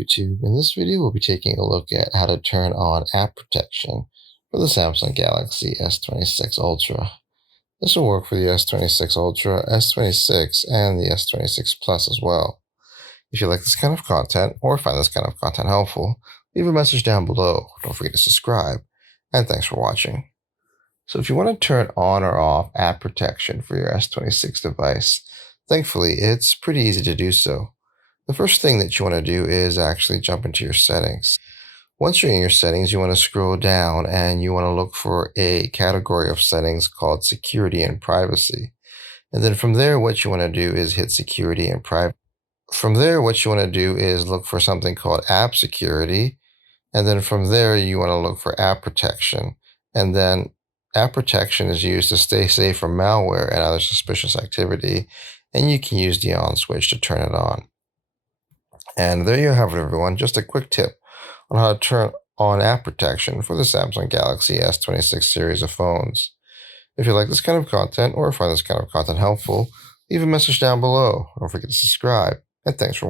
YouTube. In this video, we'll be taking a look at how to turn on app protection for the Samsung Galaxy S26 Ultra. This will work for the S26 Ultra, S26, and the S26 Plus as well. If you like this kind of content or find this kind of content helpful, leave a message down below. Don't forget to subscribe, and thanks for watching. So if you want to turn on or off app protection for your S26 device, thankfully it's pretty easy to do so. The first thing that you want to do is actually jump into your settings. Once you're in your settings, you want to scroll down and you want to look for a category of settings called security and privacy. And then from there, what you want to do is hit security and privacy. From there, what you want to do is look for something called app security. And then from there, you want to look for app protection. And then app protection is used to stay safe from malware and other suspicious activity. And you can use the on switch to turn it on. And there you have it, everyone. Just a quick tip on how to turn on app protection for the Samsung Galaxy S26 series of phones. If you like this kind of content or find this kind of content helpful, leave a message down below. Don't forget to subscribe, and thanks for watching.